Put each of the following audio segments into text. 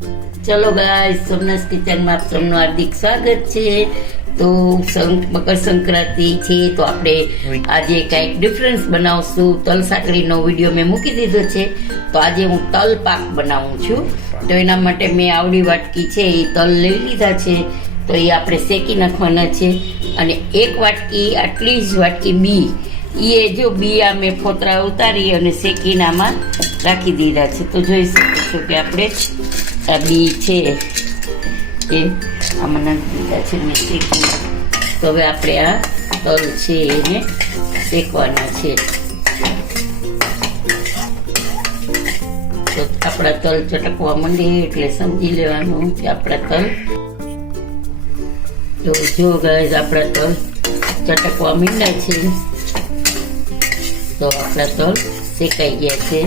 ચલો ગાઈસ, સોમનાથ કિચનમાં આપ સૌનું હાર્દિક સ્વાગત છે. તો મકર સંક્રાંતિ છે તો આપણે આજે કંઈક ડિફરન્સ બનાવશું. તલ સાંકળીનો વિડીયો મેં મૂકી દીધો છે. તો આજે હું તલ પાક બનાવું છું. તો એના માટે મેં આવડી વાટકી છે એ તલ લઈ લીધા છે. તો એ આપણે શેકી નાખવાના છે. અને એક વાટકી, આટલી જ વાટકી બી, એ જો બી આ મેં ફોતરા ઉતારી અને શેકીને આમાં રાખી દીધા છે. તો જોઈ શકો છો કે આપણે આ બી છે એ આમાં નાખી દીધા છે મેં શેકીને. તો હવે આપણે આ તલ છે એને શેકવાના છે. તો આપણા તલ ચટકવા માંડે એટલે સમજી લેવાનું કે આપણા તલ, તો જો ગાઈસ આપણા તલ ચટકવા માંડ્યા છે. તો આપણા તલ શેકાઈ ગયા છે.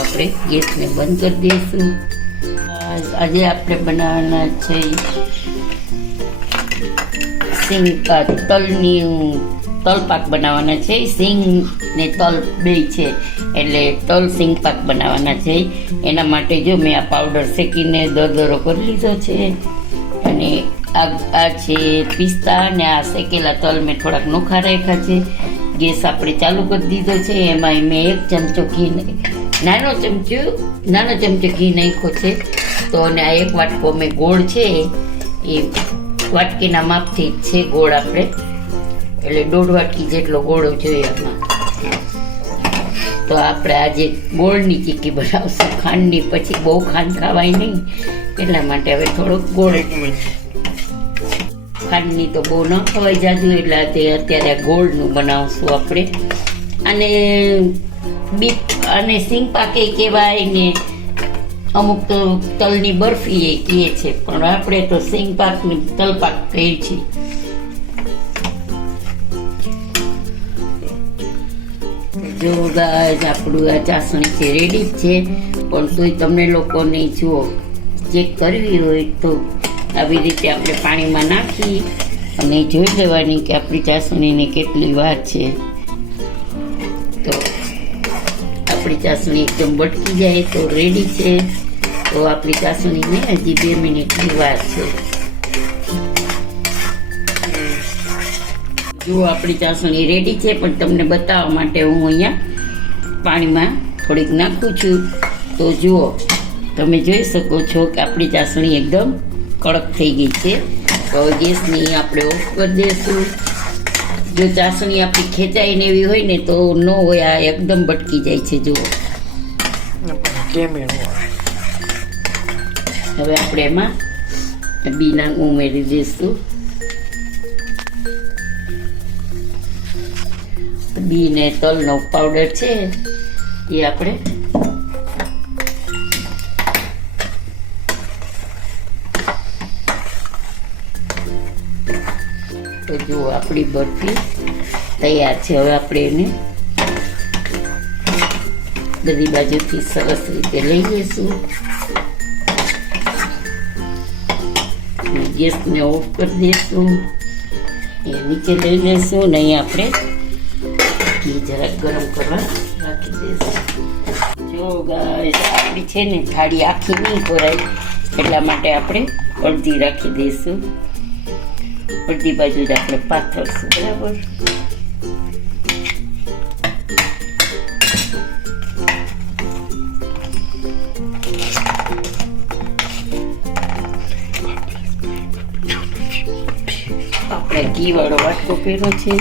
આપણે ગેસને બંધ કરી દઈશું. આજે આપણે બનાવવાના છે સિંગ પાક, તલ પાક બનાવવાના છે. સિંગ ને તલ બે છે એટલે તલ સિંગ પાક બનાવવાના છે. એના માટે જો મેં આ પાવડર શેકીને દરદરો કરી લીધો છે. અને આ છે પિસ્તા અને આ શેકેલા તલ મેં થોડાક નોખા રાખ્યા છે. ગેસ આપણે ચાલુ કરી દીધો છે. એમાં મેં 1 ચમચો ઘી, નાનો ચમચો ઘી નાખ્યો છે. તો અને આ 1 વાટકો મેં ગોળ છે એ વાટકીના માપથી જ છે ગોળ આપણે, એટલે 1.5 વાટકી જેટલો ગોળ જોઈએ આમાં. તો આપણે આજે ગોળની ચીક્કી બનાવશું, ખાંડની. પછી બહુ ખાંડ ખાવાય નહીં એટલા માટે હવે થોડોક ગોળ, ખાંડની તો બહુ ન ખવાય જાજુ, એટલે અત્યારે ગોળનું બનાવશું આપણે. અને સિંગ પાકે કહેવાય ને અમુક તો તલની બરફી એ કહે છે, પણ આપણે તો સિંગ પાક ને તલ પાક કહીએ છીએ. જો ગાઈસ આપણું આ ચાસણી છે રેડી છે. પણ તોય તમને લોકોને જુઓ ચેક કરવી હોય તો આવી રીતે આપણે પાણીમાં નાખી અને જોઈ લેવાની કે આપણી ચાસણીને કેટલી વાર છે. તો આપણી ચાસણી એકદમ બટકી જાય તો રેડી છે. તો આપણી ચાસણીને હજી 2 મિનિટની વાર છે. જો આપણી ચાસણી રેડી છે, પણ તમને બતાવવા માટે હું અહીંયા પાણીમાં થોડીક નાખું છું. તો જુઓ, તમે જોઈ શકો છો કે આપણી ચાસણી એકદમ કડક થઈ ગઈ છે. તો ગેસની આપણે ઓફ કરી દઈશું. જો ચાસણી આપણી ખેંચાઈને એવી હોય ને તો ન હોય, આ એકદમ બટકી જાય છે. જુઓ, હવે આપણે એમાં બીના ઉમેરી દઈશું. બી ને તલનો પાવડર છે એ આપણે તો જો આપણી બરફી તૈયાર છે. હવે આપણે એને બધી બાજુથી સરસ રીતે લઈ લઈશું. ગેસને ઓફ કરી દઈશું. એ નીચે લઈ લઈશું અને અહીં આપણે ઘી જરાક ગરમ કરવા રાખી દઈશું. જો ગાઈસ આપણી છે ને થાળી આખી નહીં ભરાય એટલા માટે આપણે અડધી રાખી દઈશું. અડધી બાજુ જ આપણે પાથરશું, બરાબર. આપણે ઘી વાળો વાટકો પહેર્યો છે.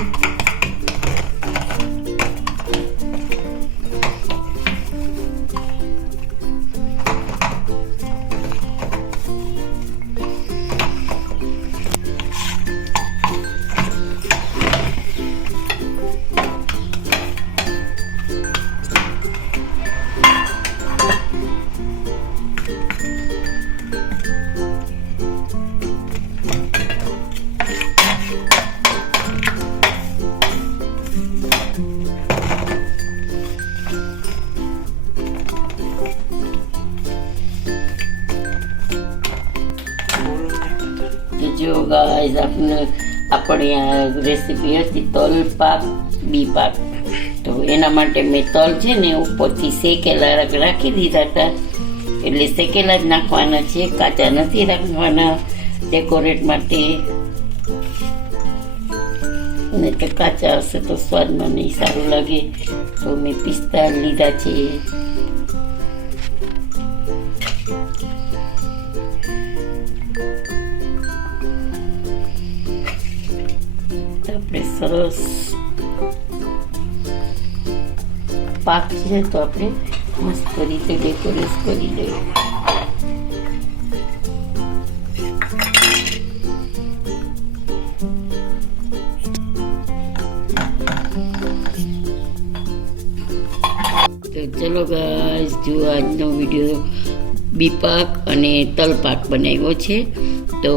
જો ગાઈસ આપણે આ રેસીપી હતી તલ પાક બી પાક. તો એના માટે મેં તલ છે ને ઉપરથી શેકેલા રાખી દીધા હતા, એટલે શેકેલા જ નાખવાના છે, કાચા નથી રાખવાના ડેકોરેટ માટે. ને તો કાચા હશે તો સ્વાદમાં નહીં સારું લાગે, તો મેં પિસ્તા લીધા છે. આપણે સરસ પાક છે તો આપણે મસ્ત રીતે ડેકોરેટ કરી લઈએ. તો ચલો ગાઈસ, જો આજનો વિડીયો બી પાક અને તલ પાક બનાવ્યો છે. તો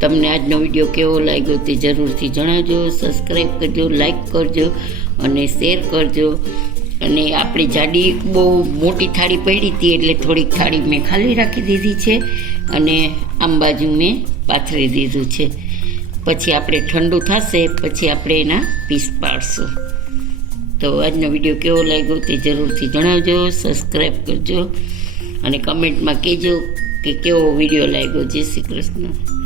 તમને આજનો વિડીયો કેવો લાગ્યો તે જરૂરથી જણાવજો. સબસ્ક્રાઈબ કરજો, લાઈક કરજો અને શેર કરજો. અને આપણી જાડી બહુ મોટી થાળી પડી હતી એટલે થોડીક થાળી મેં ખાલી રાખી દીધી છે અને આમ બાજુ મેં પાથરી દીધું છે. પછી આપણે ઠંડુ થશે પછી આપણે એના પીસ પાડશું. તો આજનો વિડીયો કેવો લાગ્યો તે જરૂરથી જણાવજો. સબસ્ક્રાઈબ કરજો અને કમેન્ટમાં કહેજો કે કેવો વિડીયો લાગ્યો. જય શ્રી કૃષ્ણ.